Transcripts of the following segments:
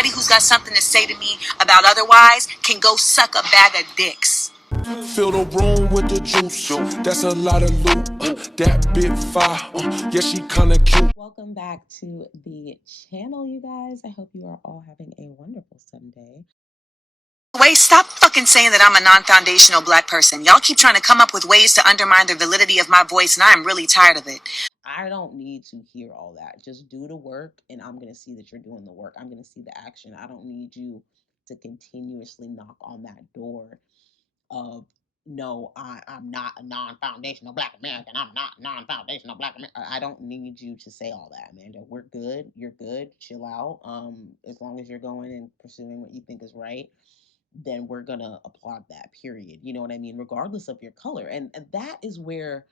anybody who's got something to say to me about otherwise can go suck a bag of dicks. Fill the room with the juice, that's a lot of loot, that bit fire, yeah, she kinda cute. Welcome back to the channel, you guys. I hope you are all having a wonderful Sunday. Wait, stop fucking saying that I'm a non-foundational black person. Y'all keep trying to come up with ways to undermine the validity of my voice, and I'm really tired of it. I don't need to hear all that. Just do the work, and I'm going to see that you're doing the work. I'm going to see the action. I don't need you to continuously knock on that door of, no, I'm not a non-foundational black American. I'm not non-foundational black American. I don't need you to say all that, Amanda. We're good. You're good. Chill out. As long as you're going and pursuing what you think is right, then we're going to applaud that, period. You know what I mean? Regardless of your color. And that is where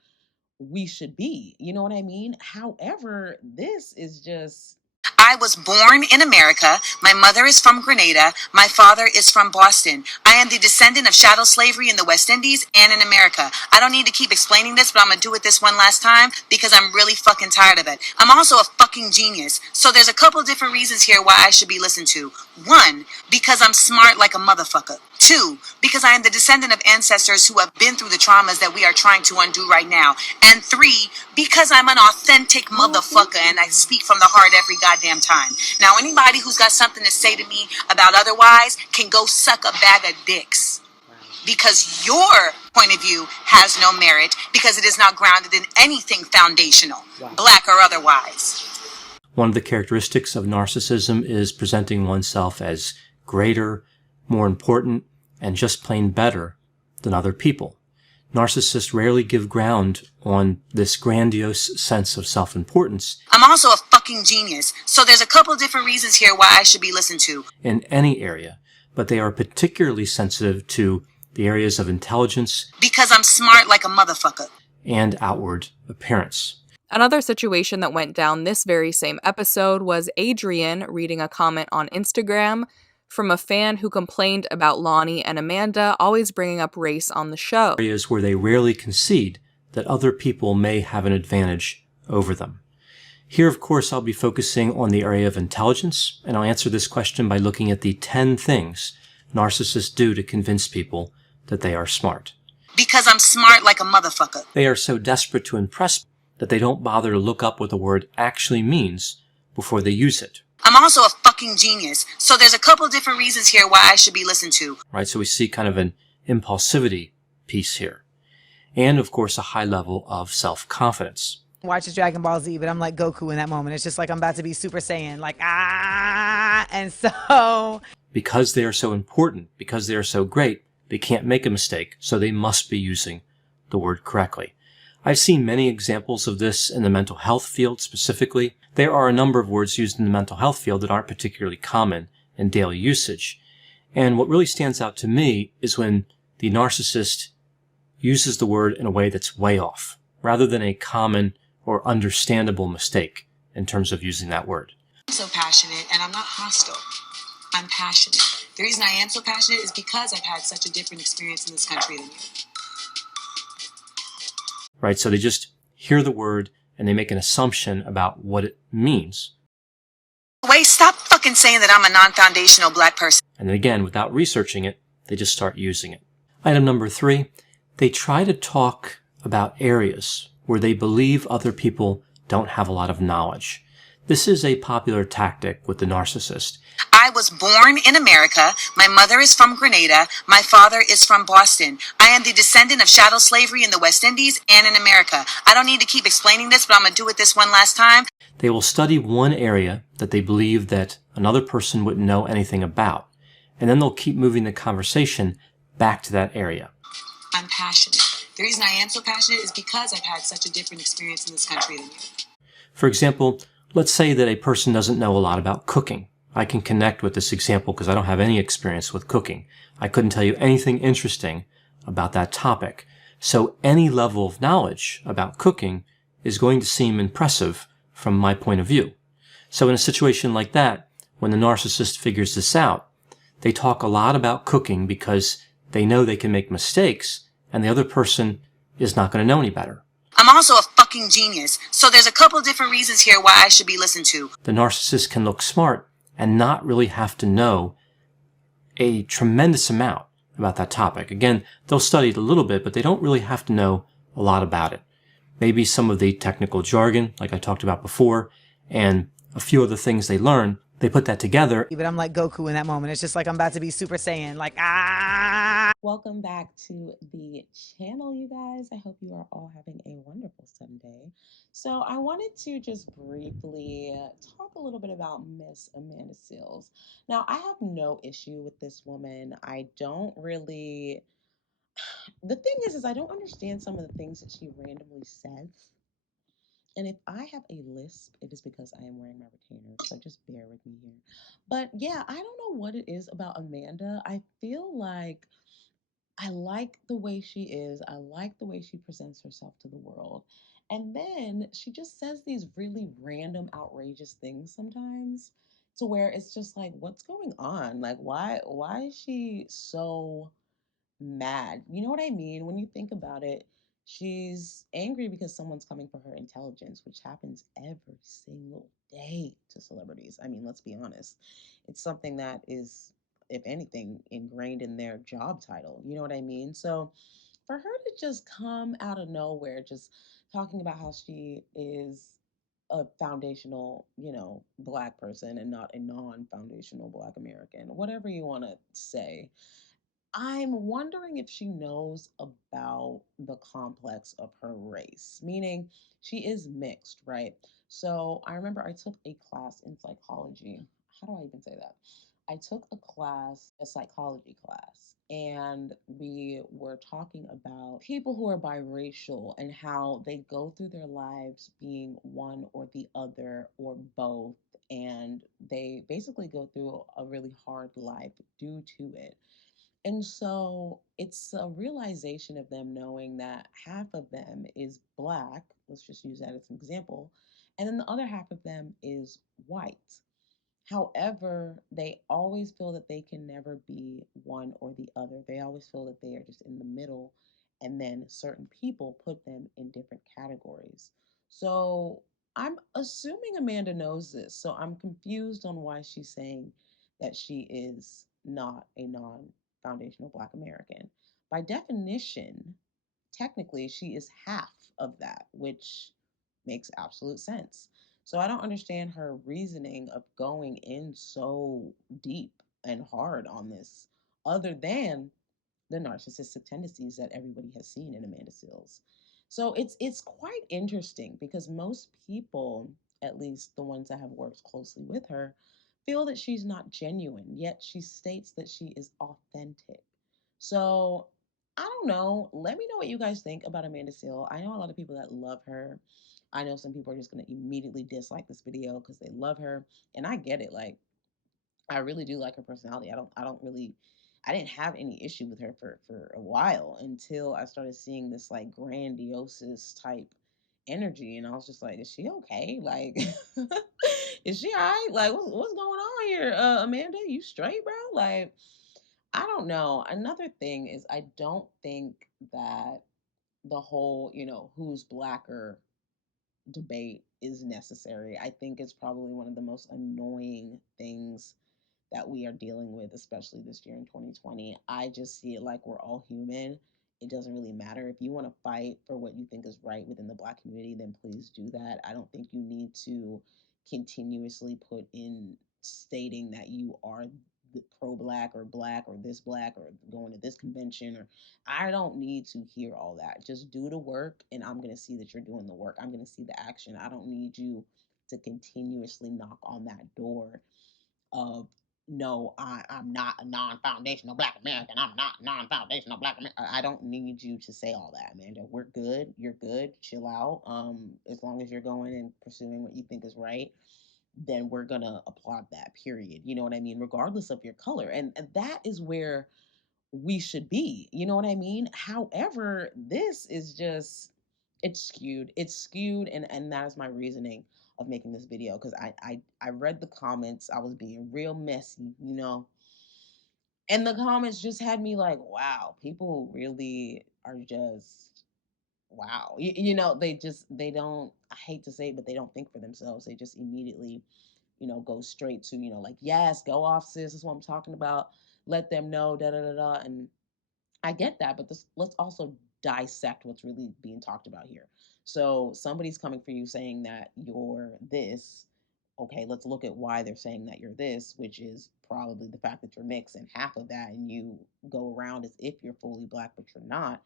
we should be. You know what I mean? However, this is just... I was born in America. My mother is from Grenada. My father is from Boston. I am the descendant of chattel slavery in the West Indies and in America. I don't need to keep explaining this, but I'm going to do it this one last time because I'm really fucking tired of it. I'm also a fucking genius. So there's a couple different reasons here why I should be listened to. 1, because I'm smart like a motherfucker. 2, because I am the descendant of ancestors who have been through the traumas that we are trying to undo right now. And 3, because I'm an authentic motherfucker and I speak from the heart every goddamn time. Now, anybody who's got something to say to me about otherwise can go suck a bag of dicks. Because your point of view has no merit because it is not grounded in anything foundational, black or otherwise. One of the characteristics of narcissism is presenting oneself as greater, more important, and just plain better than other people. Narcissists rarely give ground on this grandiose sense of self-importance. I'm also a fucking genius, so there's a couple different reasons here why I should be listened to. In any area, but they are particularly sensitive to the areas of intelligence. Because I'm smart like a motherfucker. And outward appearance. Another situation that went down this very same episode was Adrian reading a comment on Instagram from a fan who complained about Lonnie and Amanda always bringing up race on the show. Areas where they rarely concede that other people may have an advantage over them. Here, of course, I'll be focusing on the area of intelligence, and I'll answer this question by looking at the 10 things narcissists do to convince people that they are smart. Because I'm smart like a motherfucker. They are so desperate to impress that they don't bother to look up what the word actually means before they use it. I'm also a fucking genius, so there's a couple different reasons here why I should be listened to. Right, so we see kind of an impulsivity piece here. And, of course, a high level of self-confidence. Watch Dragon Ball Z, but I'm like Goku in that moment. It's just like I'm about to be Super Saiyan, like, ah! And so... Because they are so important, because they are so great, they can't make a mistake, so they must be using the word correctly. I've seen many examples of this in the mental health field specifically. There are a number of words used in the mental health field that aren't particularly common in daily usage. And what really stands out to me is when the narcissist uses the word in a way that's way off, rather than a common or understandable mistake in terms of using that word. I'm so passionate, and I'm not hostile. I'm passionate. The reason I am so passionate is because I've had such a different experience in this country than you. Right, so they just hear the word and they make an assumption about what it means. Wait, stop fucking saying that I'm a non-foundational black person. And then again, without researching it, they just start using it. Item number 3, they try to talk about areas where they believe other people don't have a lot of knowledge. This is a popular tactic with the narcissist. I was born in America. My mother is from Grenada. My father is from Boston. I am the descendant of chattel slavery in the West Indies and in America. I don't need to keep explaining this, but I'm going to do it this one last time. They will study one area that they believe that another person wouldn't know anything about, and then they'll keep moving the conversation back to that area. I'm passionate. The reason I am so passionate is because I've had such a different experience in this country than you. For example, let's say that a person doesn't know a lot about cooking. I can connect with this example because I don't have any experience with cooking. I couldn't tell you anything interesting about that topic. So any level of knowledge about cooking is going to seem impressive from my point of view. So in a situation like that, when the narcissist figures this out, they talk a lot about cooking because they know they can make mistakes and the other person is not going to know any better. I'm also a fucking genius, so there's a couple different reasons here why I should be listened to. The narcissist can look smart and not really have to know a tremendous amount about that topic. Again, they'll study it a little bit, but they don't really have to know a lot about it. Maybe some of the technical jargon, like I talked about before, and a few other things they learn, they put that together. But I'm like Goku in that moment. It's just like I'm about to be Super Saiyan. Like, Welcome back to the channel, you guys. I hope you are all having a wonderful Sunday. So I wanted to just briefly talk a little bit about Miss Amanda Seales. Now, I have no issue with this woman. I don't really... The thing is I don't understand some of the things that she randomly says. And if I have a lisp, it is because I am wearing my retainer. So just bear with me here. But yeah, I don't know what it is about Amanda. I feel like I like the way she is. I like the way she presents herself to the world. And then she just says these really random, outrageous things sometimes to where it's just like, what's going on? Like, why is she so mad? You know what I mean? When you think about it, she's angry because someone's coming for her intelligence, which happens every single day to celebrities. I mean, let's be honest. It's something that is, if anything, ingrained in their job title. You know what I mean? So for her to just come out of nowhere, just talking about how she is a foundational, black person and not a non-foundational black American, whatever you want to say. I'm wondering if she knows about the complex of her race, meaning she is mixed, right? So I remember I took a class in psychology. How do I even say that? I took a psychology class, and we were talking about people who are biracial and how they go through their lives being one or the other or both, and they basically go through a really hard life due to it. And so it's a realization of them knowing that half of them is black, let's just use that as an example, and then the other half of them is white. However, they always feel that they can never be one or the other. They always feel that they are just in the middle, and then certain people put them in different categories. So I'm assuming Amanda knows this. So I'm confused on why she's saying that she is not a non foundational Black American. By definition, technically, she is half of that, which makes absolute sense. So I don't understand her reasoning of going in so deep and hard on this, other than the narcissistic tendencies that everybody has seen in Amanda Seales. So it's quite interesting because most people, at least the ones that have worked closely with her, feel that she's not genuine, yet she states that she is authentic. So I don't know. Let me know what you guys think about Amanda Seales. I know a lot of people that love her. I know some people are just going to immediately dislike this video because they love her, and I get it. Like, I really do like her personality. I didn't have any issue with her for a while until I started seeing this like grandiose type energy, and I was just like, is she okay? Like, is she all right? Like, what's going on here? Amanda, you straight, bro? Like, I don't know. Another thing is I don't think that the whole, who's blacker debate is necessary. I think it's probably one of the most annoying things that we are dealing with, especially this year in 2020. I just see it like we're all human. It doesn't really matter. If you want to fight for what you think is right within the Black community, then please do that. I don't think you need to continuously put in stating that you are pro black or this black or going to this convention, or I don't need to hear all that. Just do the work, and I'm going to see that you're doing the work. I'm going to see the action. I don't need you to continuously knock on that door of, no, I'm not a non-foundational Black American. I'm not non-foundational Black American. I don't need you to say all that, Amanda. We're good. You're good. Chill out. As long as you're going and pursuing what you think is right, then we're gonna applaud that. Period. You know what I mean? Regardless of your color, and that is where we should be. You know what I mean? However, this is just, it's skewed. It's skewed, and that is my reasoning of making this video, because I read the comments. I was being real messy, and the comments just had me like, wow, people really are just, wow. They don't, I hate to say it, but they don't think for themselves. They just immediately go straight to, like, yes, go off, sis. That's what I'm talking about. Let them know, da da da da. And I get that, but let's also dissect what's really being talked about here. So somebody's coming for you saying that you're this. Okay, let's look at why they're saying that you're this, which is probably the fact that you're mixed, and half of that, and you go around as if you're fully Black, but you're not.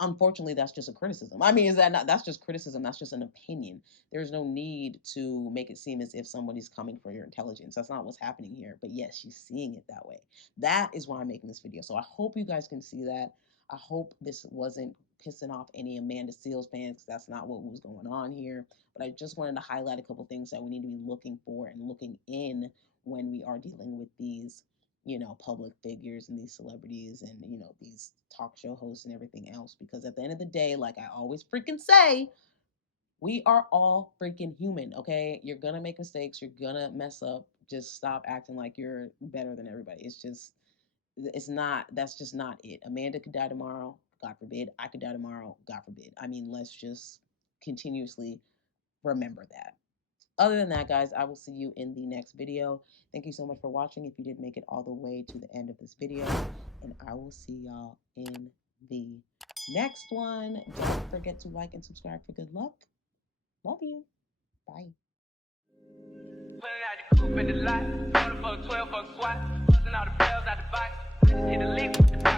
Unfortunately, that's just a criticism. I mean, is that not? That's just criticism. That's just an opinion. There's no need to make it seem as if somebody's coming for your intelligence. That's not what's happening here. But yes, she's seeing it that way. That is why I'm making this video. So I hope you guys can see that. I hope this wasn't pissing off any Amanda Seales fans, because that's not what was going on here. But I just wanted to highlight a couple things that we need to be looking for and looking in when we are dealing with these public figures and these celebrities and, these talk show hosts and everything else. Because at the end of the day, like I always freaking say, we are all freaking human, okay? You're gonna make mistakes. You're gonna mess up. Just stop acting like you're better than everybody. That's just not it. Amanda could die tomorrow, God forbid. I could die tomorrow, God forbid. I mean, let's just continuously remember that. Other than that, guys, I will see you in the next video. Thank you so much for watching if you did make it all the way to the end of this video. And I will see y'all in the next one. Don't forget to like and subscribe for good luck. Love you. Bye. Pulling out the coupe in the lot, 12 fuck SWAT, busting all the bells out the box. Hit the leaf with the